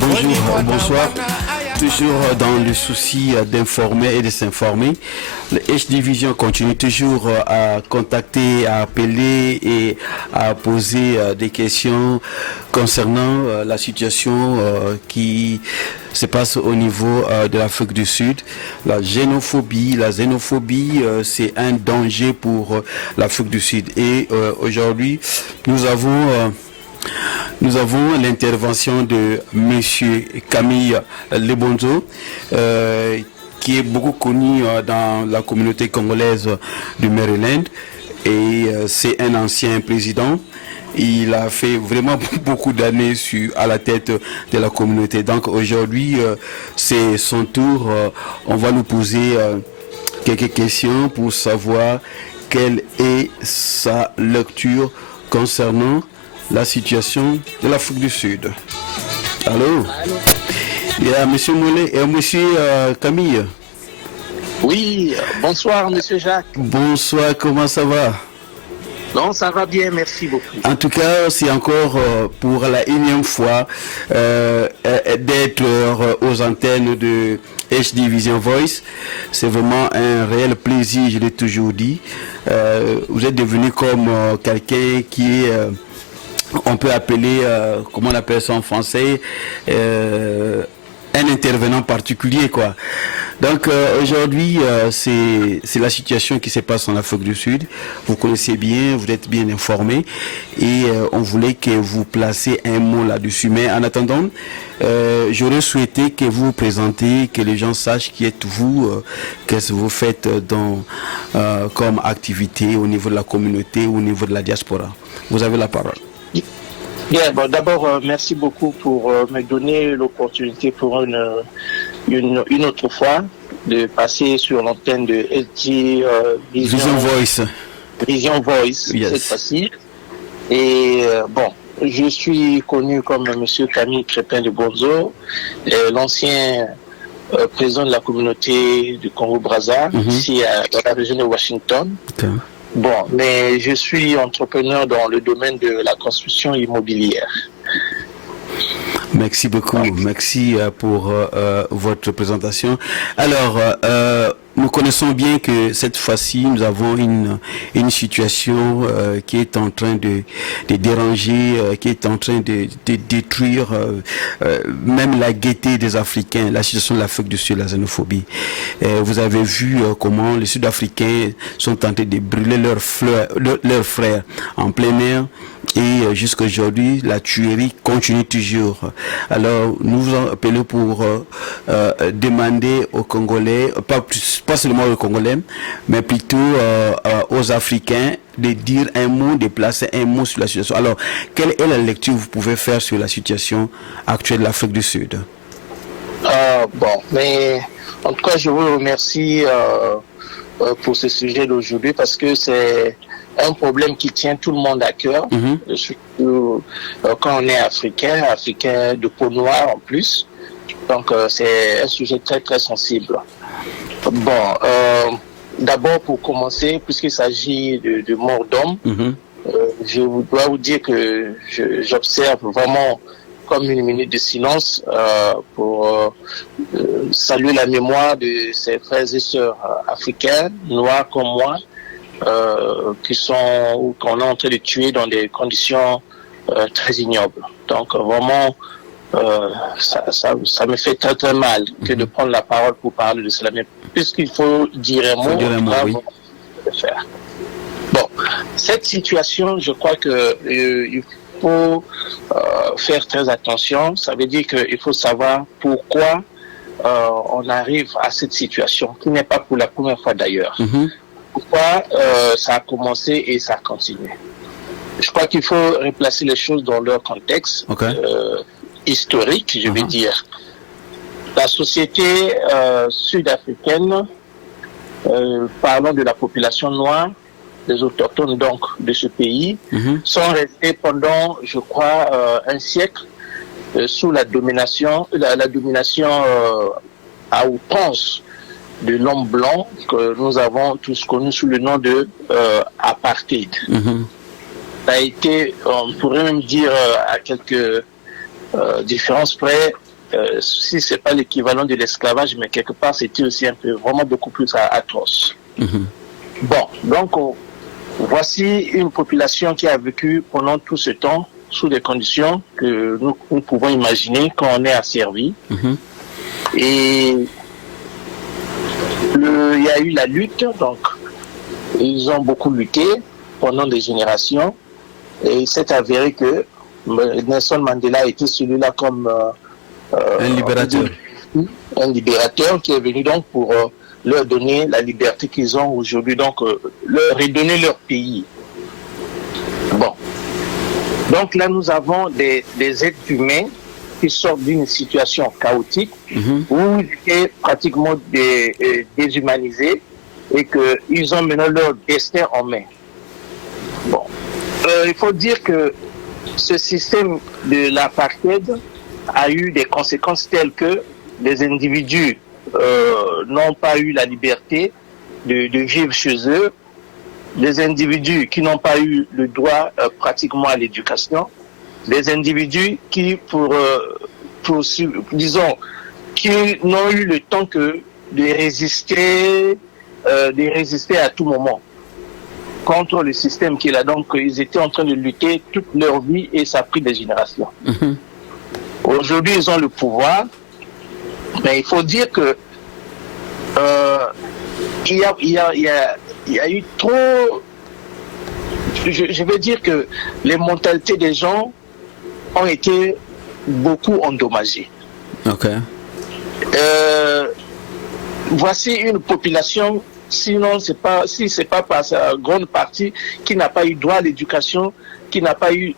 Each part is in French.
Bonjour, bonsoir. Toujours dans le souci d'informer et de s'informer, le H-Division continue toujours à contacter, à appeler et à poser des questions concernant la situation qui se passe au niveau de l'Afrique du Sud. La xénophobie, c'est un danger pour l'Afrique du Sud. Et aujourd'hui, nous avons l'intervention de Monsieur Camille Lebonzo, qui est beaucoup connu dans la communauté congolaise du Maryland, et c'est un ancien président. Il a fait vraiment beaucoup d'années à la tête de la communauté. Donc aujourd'hui, c'est son tour. On va nous poser quelques questions pour savoir quelle est sa lecture concernant la situation de l'Afrique du Sud. Allô? Il y a monsieur Mollet et monsieur Camille. Oui, bonsoir monsieur Jacques. Bonsoir, comment ça va? Non, ça va bien, merci beaucoup. En tout cas, c'est encore pour la énième fois d'être aux antennes de H-Division Voice. C'est vraiment un réel plaisir, je l'ai toujours dit. Vous êtes devenu comme quelqu'un qui est... on peut appeler, comment on appelle ça en français, un intervenant particulier, quoi. Donc aujourd'hui, c'est la situation qui se passe en Afrique du Sud. Vous connaissez bien, vous êtes bien informé, et on voulait que vous placiez un mot là-dessus. Mais en attendant, j'aurais souhaité que vous vous présentez, que les gens sachent qui êtes-vous, qu'est-ce que vous faites comme activité au niveau de la communauté, au niveau de la diaspora. Vous avez la parole. Bien, bon, d'abord, merci beaucoup pour me donner l'opportunité pour une autre fois de passer sur l'antenne de SG Vision Voice. Vision Voice, yes. Cette fois-ci. Et bon, je suis connu comme monsieur Camille Crépin de Bonzo, l'ancien président de la communauté du Congo-Brazza, ici dans la région de Washington. Okay. Bon, mais je suis entrepreneur dans le domaine de la construction immobilière. Merci beaucoup, merci pour votre présentation. Alors, nous connaissons bien que cette fois-ci, nous avons une situation qui est en train de déranger, qui est en train de détruire même la gaieté des Africains, la situation de l'Afrique du Sud, la xénophobie. Vous avez vu comment les Sud-Africains sont tentés de brûler leurs frères en plein air. Et jusqu'à aujourd'hui, la tuerie continue toujours. Alors, nous vous appelons pour demander aux Congolais, pas seulement aux Congolais, mais plutôt aux Africains de dire un mot, de placer un mot sur la situation. Alors, quelle est la lecture que vous pouvez faire sur la situation actuelle de l'Afrique du Sud? Bon, mais en tout cas, je vous remercie pour ce sujet d'aujourd'hui parce que c'est un problème qui tient tout le monde à cœur, surtout quand on est africain de peau noire en plus. Donc c'est un sujet très très sensible. Bon, d'abord pour commencer, puisqu'il s'agit de mort d'homme, je dois vous dire que j'observe vraiment comme une minute de silence pour saluer la mémoire de ces frères et sœurs africains, noirs comme moi, qu'on est en train de tuer dans des conditions très ignobles. Donc vraiment, ça me fait très très mal que de prendre la parole pour parler de cela. Mais puisqu'il faut dire un mot, oui. Le faire. Bon, cette situation, je crois que il faut faire très attention. Ça veut dire qu'il faut savoir pourquoi on arrive à cette situation, qui n'est pas pour la première fois d'ailleurs. Pourquoi ça a commencé et ça continue. Je crois qu'il faut replacer les choses dans leur contexte historique, je vais dire. La société sud-africaine, parlant de la population noire, des autochtones donc de ce pays, sont restés pendant, je crois, un siècle sous la domination à outrance de l'homme blanc que nous avons tous connu sous le nom de apartheid. Ça a été, on pourrait même dire à quelques différences près, si c'est pas l'équivalent de l'esclavage, mais quelque part c'était aussi un peu, vraiment beaucoup plus atroce. Bon, donc voici une population qui a vécu pendant tout ce temps sous des conditions que nous pouvons imaginer quand on est asservi. Et il y a eu la lutte, donc ils ont beaucoup lutté pendant des générations, et il s'est avéré que Nelson Mandela était celui-là comme un libérateur. Un libérateur qui est venu donc pour leur donner la liberté qu'ils ont aujourd'hui, donc leur redonner leur pays. Bon. Donc là, nous avons des êtres humains qui sortent d'une situation chaotique où ils étaient pratiquement déshumanisés et qu'ils ont maintenant leur destin en main. Bon. Il faut dire que ce système de l'apartheid a eu des conséquences telles que les individus n'ont pas eu la liberté de vivre chez eux, des individus qui n'ont pas eu le droit pratiquement à l'éducation, des individus qui, disons, qui n'ont eu le temps que de résister à tout moment contre le système qui est là. Donc, ils étaient en train de lutter toute leur vie et ça a pris des générations. Aujourd'hui, ils ont le pouvoir, mais il faut dire que il y a eu trop... Je veux dire que les mentalités des gens ont été beaucoup endommagées. Voici une population, sinon si c'est pas par sa grande partie, qui n'a pas eu droit à l'éducation, qui n'a pas eu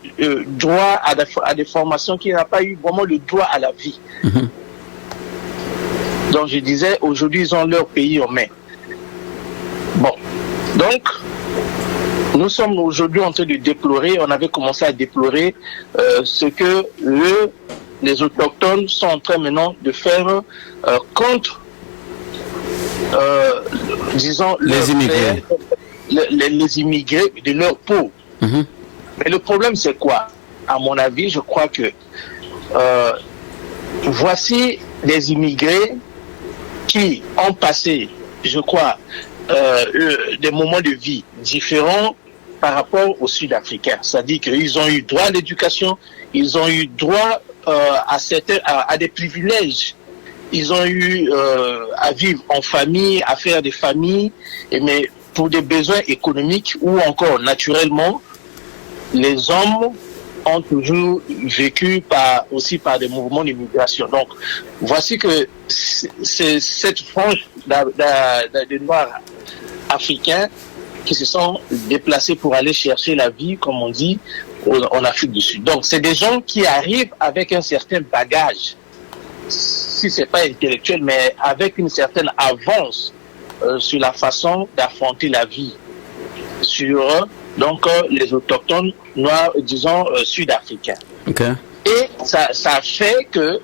droit à des formations, qui n'a pas eu vraiment le droit à la vie. Donc je disais, aujourd'hui ils ont leur pays en main. Bon, donc nous sommes aujourd'hui en train de déplorer, on avait commencé à déplorer ce que les autochtones sont en train maintenant de faire contre, disons, les immigrés. Les immigrés de leur peau. Mais le problème c'est quoi? À mon avis, je crois que voici des immigrés qui ont passé, je crois, des moments de vie différents par rapport aux Sud-Africains. C'est-à-dire qu'ils ont eu droit à l'éducation, ils ont eu droit à des privilèges. Ils ont eu à vivre en famille, à faire des familles, mais pour des besoins économiques ou encore naturellement, les hommes ont toujours vécu aussi par des mouvements d'immigration. Donc, voici que c'est cette frange de Noirs africains qui se sont déplacés pour aller chercher la vie, comme on dit, en Afrique du Sud. Donc, c'est des gens qui arrivent avec un certain bagage, si ce n'est pas intellectuel, mais avec une certaine avance sur la façon d'affronter la vie, sur donc les autochtones noirs, disons, sud-africains. Et ça fait que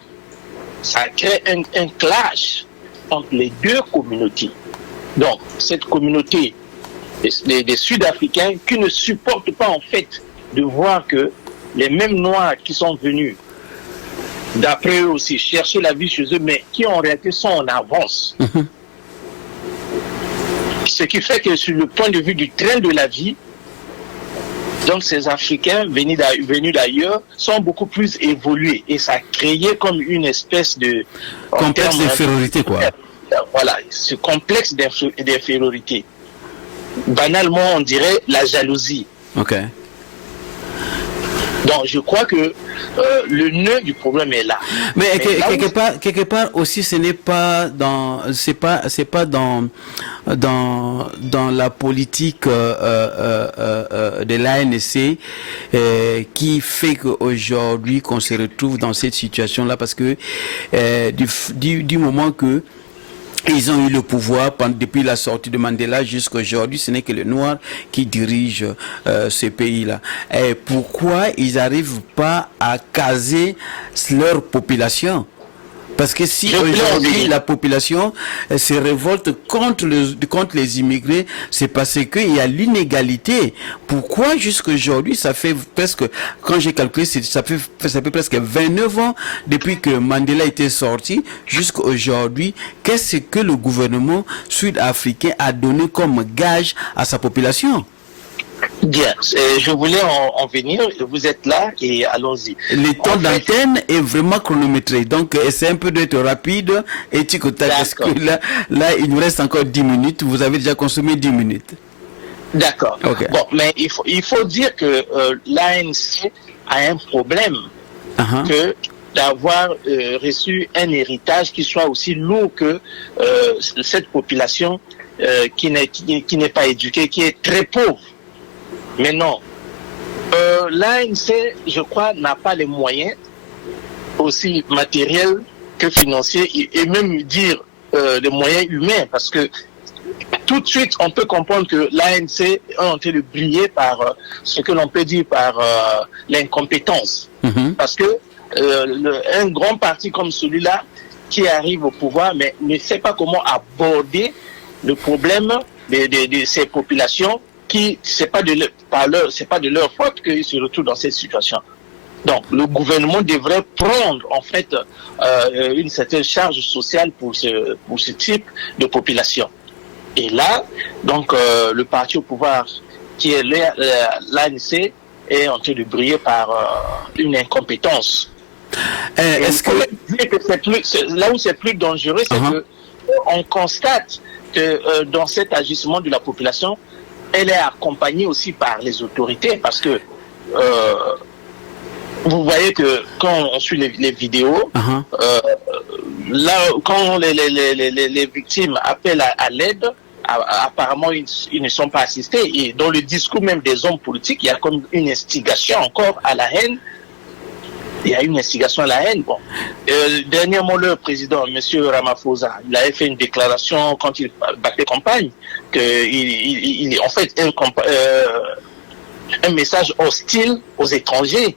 ça crée un clash entre les deux communautés. Donc, cette communauté des Sud-Africains qui ne supportent pas en fait de voir que les mêmes Noirs qui sont venus, d'après eux aussi, chercher la vie chez eux, mais qui en réalité sont en avance. Ce qui fait que sur le point de vue du train de la vie, donc ces Africains venus d'ailleurs sont beaucoup plus évolués et ça a créé comme une espèce de complexe d'infériorité, quoi. Voilà, ce complexe d'infériorité. Banalement, on dirait la jalousie. Donc je crois que le nœud du problème est là. Mais quelque part aussi, ce n'est pas dans la politique de l'ANC qui fait qu'aujourd'hui qu'on se retrouve dans cette situation-là, parce que du moment que ils ont eu le pouvoir depuis la sortie de Mandela jusqu'à aujourd'hui, ce n'est que les Noirs qui dirigent ce pays-là. Et pourquoi ils n'arrivent pas à caser leur population Parce que si aujourd'hui la population se révolte contre les immigrés, c'est parce qu'il y a l'inégalité. Pourquoi jusqu'aujourd'hui, ça fait presque, quand j'ai calculé, ça fait presque 29 ans depuis que Mandela était sorti, jusqu'à aujourd'hui, qu'est-ce que le gouvernement sud-africain a donné comme gage à sa population? Bien, je voulais en venir, vous êtes là et allons-y. Le temps d'antenne est vraiment chronométré, donc essaie un peu d'être rapide et tu contactes parce que là, il nous reste encore 10 minutes, vous avez déjà consommé 10 minutes. D'accord. Okay. Bon, mais il faut dire que l'ANC a un problème que d'avoir reçu un héritage qui soit aussi lourd que cette population qui n'est pas éduquée, qui est très pauvre. Mais non, l'ANC, je crois, n'a pas les moyens, aussi matériels que financiers, et même dire les moyens humains, parce que tout de suite, on peut comprendre que l'ANC est en train de briller par ce que l'on peut dire par l'incompétence. Parce que un grand parti comme celui-là, qui arrive au pouvoir, mais ne sait pas comment aborder le problème de ces populations, qui c'est pas de leur faute qu'ils se retrouvent dans cette situation. Donc le gouvernement devrait prendre en fait une certaine charge sociale pour ce type de population. Et là, donc le parti au pouvoir qui est l'ANC est en train de briller par une incompétence. Est-ce que là où c'est plus dangereux, c'est que on constate que dans cet agissement de la population, elle est accompagnée aussi par les autorités, parce que vous voyez que quand on suit les vidéos, là, quand les victimes appellent à l'aide, apparemment ils ne sont pas assistés, et dans le discours même des hommes politiques, il y a comme une instigation encore à la haine. Il y a une instigation à la haine. Bon. Dernièrement, le président, M. Ramaphosa, il avait fait une déclaration quand il battait campagne, qu'il en fait un message hostile aux étrangers,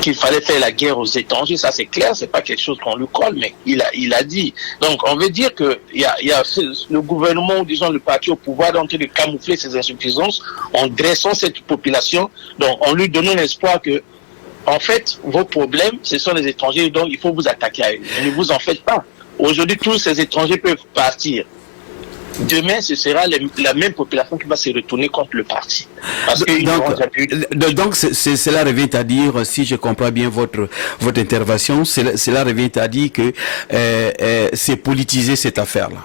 qu'il fallait faire la guerre aux étrangers. Ça c'est clair, c'est pas quelque chose qu'on lui colle, mais il a dit. Donc on veut dire que il y a le gouvernement, ou disons le parti au pouvoir, en train de camoufler ses insuffisances en dressant cette population, donc en lui donnant l'espoir que en fait, vos problèmes, ce sont les étrangers, donc il faut vous attaquer à eux. Ne vous en faites pas. Aujourd'hui, tous ces étrangers peuvent partir. Demain, ce sera la même population qui va se retourner contre le parti. Parce que donc cela revient à dire, si je comprends bien votre intervention, cela revient à dire que c'est politiser cette affaire-là.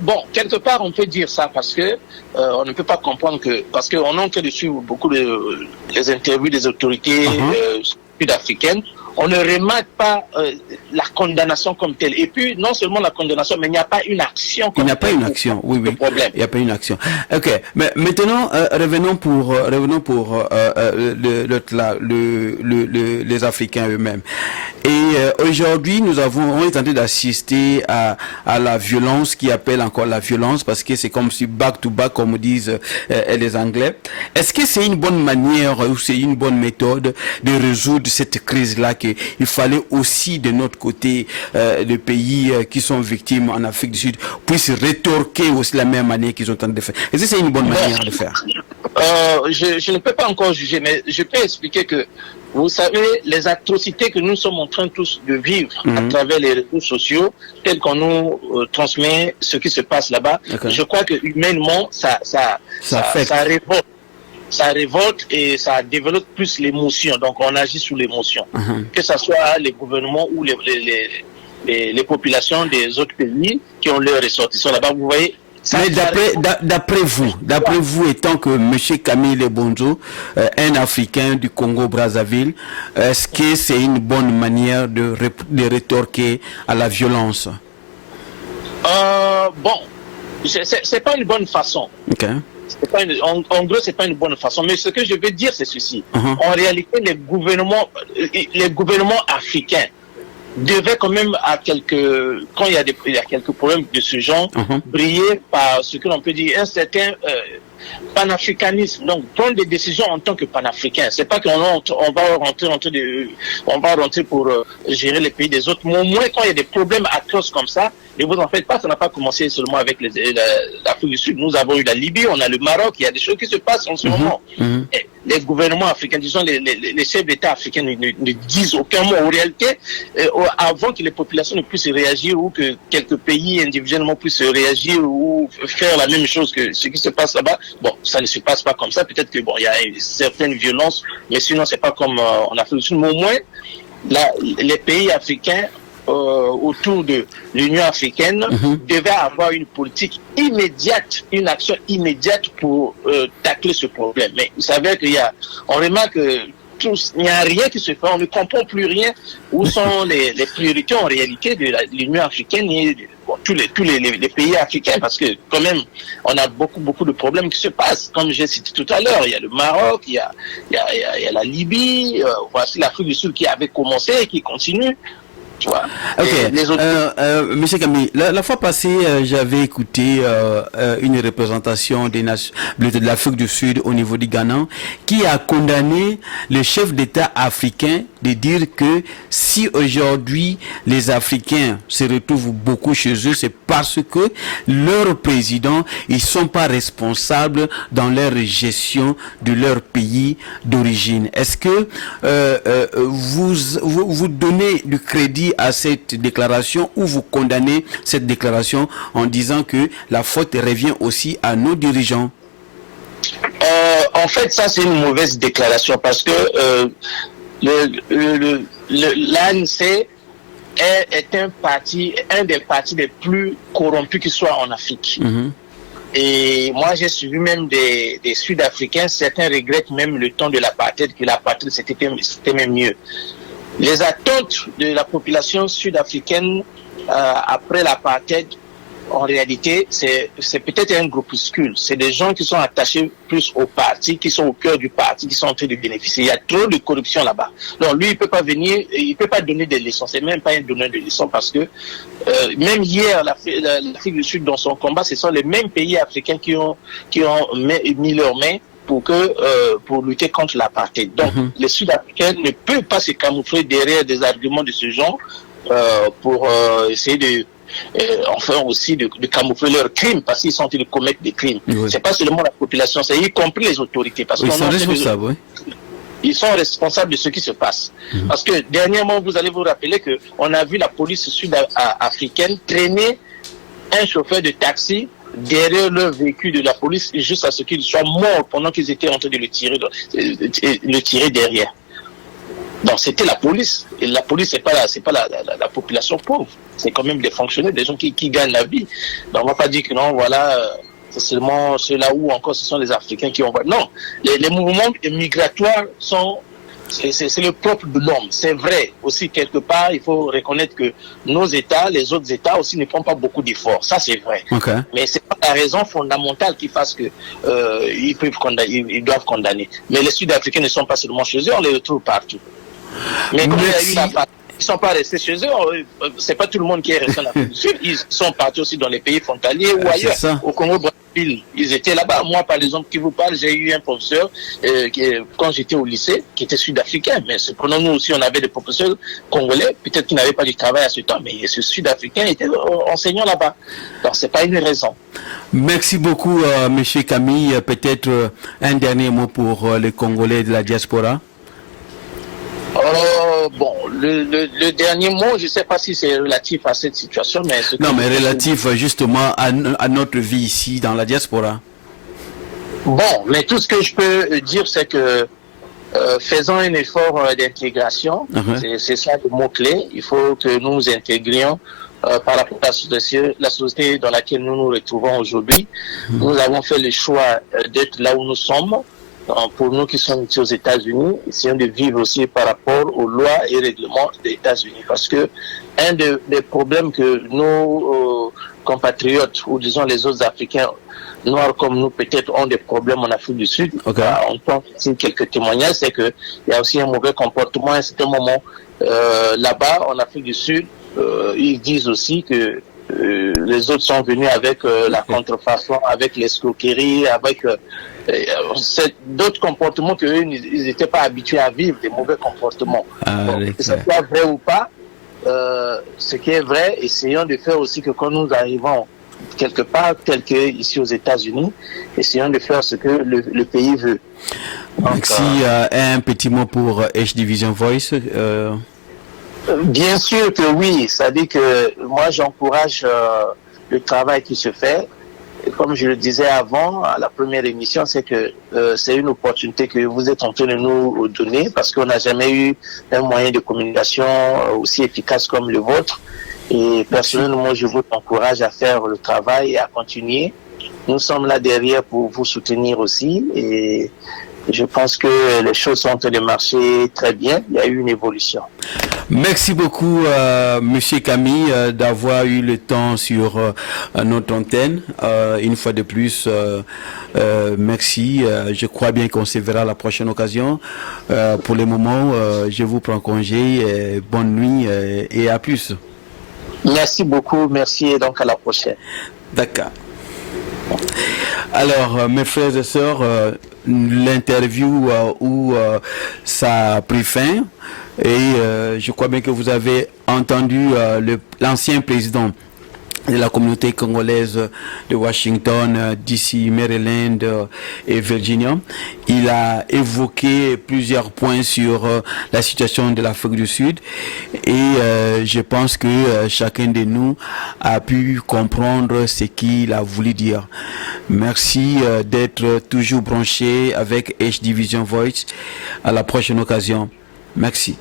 Bon, quelque part, on peut dire ça parce que on ne peut pas comprendre que, parce qu'on est en train de suivre beaucoup les interviews des autorités sud-africaines, on ne remarque pas la condamnation comme telle. Et puis, non seulement la condamnation, mais il n'y a pas une action. Il n'y a pas une action, oui. Il n'y a pas une action. Ok, mais maintenant, revenons pour les Africains eux-mêmes. Et aujourd'hui, on est en train d'assister à la violence qui appelle encore la violence, parce que c'est comme si back to back, comme disent les Anglais. Est-ce que c'est une bonne manière ou c'est une bonne méthode de résoudre cette crise-là, qu'il fallait aussi de notre côté, les pays qui sont victimes en Afrique du Sud puissent rétorquer aussi la même manière qu'ils ont tenté de faire? Est-ce que c'est une bonne manière de faire? Je ne peux pas encore juger, mais je peux expliquer que, vous savez, les atrocités que nous sommes en train tous de vivre à travers les réseaux sociaux, tels qu'on nous transmet ce qui se passe là-bas, je crois que humainement, ça révolte. Ça révolte et ça développe plus l'émotion. Donc on agit sous l'émotion. Que ce soit les gouvernements ou les populations des autres pays qui ont leur ressortissants là-bas, vous voyez. Mais d'après vous, étant que M. Camille Bonzo, un Africain du Congo-Brazzaville, est-ce que c'est une bonne manière de rétorquer à la violence? Bon, c'est pas une bonne façon. En gros, c'est pas une bonne façon. Mais ce que je veux dire, c'est ceci. En réalité, les gouvernements africains devaient quand même, quand il y a quelques problèmes de ce genre, briller par ce que l'on peut dire un certain panafricanisme, donc prendre des décisions en tant que panafricain. C'est pas qu'on va rentrer pour gérer les pays des autres, mais au moins quand il y a des problèmes atroces comme ça, ne vous en faites pas, ça n'a pas commencé seulement avec l'Afrique du Sud. Nous avons eu la Libye, on a le Maroc, il y a des choses qui se passent en ce moment. Et les gouvernements africains, disons les chefs d'État africains ne disent aucun mot. En réalité, avant que les populations ne puissent réagir ou que quelques pays individuellement puissent réagir ou faire la même chose que ce qui se passe là-bas, bon, ça ne se passe pas comme ça. Peut-être que bon, il y a certaines violences, mais sinon c'est pas comme en Afrique du Sud. Mais au moins, les pays africains autour de l'Union africaine devait avoir une politique immédiate, une action immédiate pour tacler ce problème. Mais vous savez on remarque que il n'y a rien qui se fait, on ne comprend plus rien. Où sont les priorités en réalité de l'Union africaine et tous les pays africains, parce que quand même, on a beaucoup de problèmes qui se passent. Comme j'ai cité tout à l'heure, il y a le Maroc, il y a la Libye, voici l'Afrique du Sud qui avait commencé et qui continue. Ok. Monsieur Camille, la fois passée, j'avais écouté une représentation de l'Afrique du Sud au niveau du Ghana qui a condamné le chef d'État africain de dire que si aujourd'hui les Africains se retrouvent beaucoup chez eux, c'est parce que leurs présidents, ils sont pas responsables dans leur gestion de leur pays d'origine. Est-ce que vous donnez du crédit à cette déclaration ou vous condamnez cette déclaration en disant que la faute revient aussi à nos dirigeants? En fait, ça c'est une mauvaise déclaration parce que l'ANC est un des partis les plus corrompus qui soit en Afrique. Et moi, j'ai suivi même des Sud-Africains, certains regrettent même le temps de l'apartheid, que l'apartheid c'était même mieux. Les attentes de la population sud-africaine après l'apartheid, en réalité, c'est peut-être un groupuscule. C'est des gens qui sont attachés plus au parti, qui sont au cœur du parti, qui sont en train de bénéficier. Il y a trop de corruption là-bas. Donc lui, il peut pas venir, il peut pas donner des leçons. C'est même pas un donneur de leçons parce que même hier, l'Afrique du Sud, dans son combat, ce sont les mêmes pays africains qui ont mis leurs mains pour lutter contre l'apartheid. Donc, les Sud-Africains ne peuvent pas se camoufler derrière des arguments de ce genre pour essayer de enfin aussi de camoufler leurs crimes parce qu'ils sont en train de commettre des crimes. C'est pas seulement la population, c'est y compris les autorités. Parce ils sont responsables, Ils sont responsables de ce qui se passe. Parce que dernièrement, vous allez vous rappeler qu'on a vu la police sud-africaine traîner un chauffeur de taxi derrière leur véhicule de la police juste à ce qu'il soit mort pendant qu'ils étaient en train de le tirer derrière. Donc c'était la police. Et la police, c'est pas la population pauvre. C'est quand même des fonctionnaires, des gens qui gagnent la vie. Donc on va pas dire que non, voilà, c'est seulement ceux-là où encore ce sont les Africains qui envoient. Non, les mouvements migratoires c'est le propre de l'homme. C'est vrai. Aussi, quelque part, il faut reconnaître que nos États, les autres États aussi ne font pas beaucoup d'efforts. Ça, c'est vrai. Mais c'est pas la raison fondamentale qui fasse que ils doivent condamner. Mais les Sud-Africains ne sont pas seulement chez eux, on les retrouve partout. Mais comme il y a eu ils ne sont pas restés chez eux, c'est pas tout le monde qui est resté en Afrique du Sud. Ils sont partis aussi dans les pays frontaliers ou ailleurs. Au Congo, Brazzaville, ils étaient là-bas. Moi, par exemple, qui vous parle, j'ai eu un professeur quand j'étais au lycée qui était sud-africain. Mais cependant, nous aussi, on avait des professeurs congolais, peut-être qu'ils n'avaient pas du travail à ce temps, mais ce sud-africain était enseignant là-bas. Donc, c'est pas une raison. Merci beaucoup, Monsieur Camille. Peut-être un dernier mot pour les Congolais de la diaspora. Bon, le dernier mot, je ne sais pas si c'est relatif à cette situation, mais... mais relatif justement à notre vie ici dans la diaspora. Bon, mais tout ce que je peux dire, c'est que faisons un effort d'intégration. C'est ça le mot-clé. Il faut que nous nous intégrions par rapport à la société dans laquelle nous nous retrouvons aujourd'hui. Nous avons fait le choix d'être là où nous sommes. Pour nous qui sommes ici aux États-Unis, essayons de vivre aussi par rapport aux lois et règlements des États-Unis. Parce que un des problèmes que nos compatriotes, ou disons les autres Africains noirs comme nous, peut-être ont des problèmes en Afrique du Sud, on entend ici quelques témoignages, c'est qu'il y a aussi un mauvais comportement à un certain moment. Là-bas, en Afrique du Sud, ils disent aussi que les autres sont venus avec la contrefaçon, avec l'escroquerie, avec d'autres comportements qu'eux, ils n'étaient pas habitués à vivre, des mauvais comportements. Que ce soit vrai ou pas, ce qui est vrai, essayons de faire aussi que quand nous arrivons quelque part, tel que ici aux États-Unis, essayons de faire ce que le pays veut. Donc, merci. Un petit mot pour H Division Voice. Bien sûr que oui, c'est-à-dire que moi j'encourage le travail qui se fait. Et comme je le disais avant, à la première émission, c'est que c'est une opportunité que vous êtes en train de nous donner parce qu'on n'a jamais eu un moyen de communication aussi efficace comme le vôtre. Et personnellement, je vous encourage à faire le travail et à continuer. Nous sommes là derrière pour vous soutenir aussi. Et je pense que les choses sont en train de marcher très bien. Il y a eu une évolution. Merci beaucoup, Monsieur Camille, d'avoir eu le temps sur notre antenne. Une fois de plus, merci. Je crois bien qu'on se verra à la prochaine occasion. Pour le moment, je vous prends congé. Bonne nuit et à plus. Merci beaucoup. Merci et donc à la prochaine. D'accord. Alors, mes frères et sœurs, l'interview où ça a pris fin et je crois bien que vous avez entendu l'ancien président de la communauté congolaise de Washington, DC, Maryland et Virginia. Il a évoqué plusieurs points sur la situation de l'Afrique du Sud et je pense que chacun de nous a pu comprendre ce qu'il a voulu dire. Merci d'être toujours branché avec H Division Voice. À la prochaine occasion. Merci.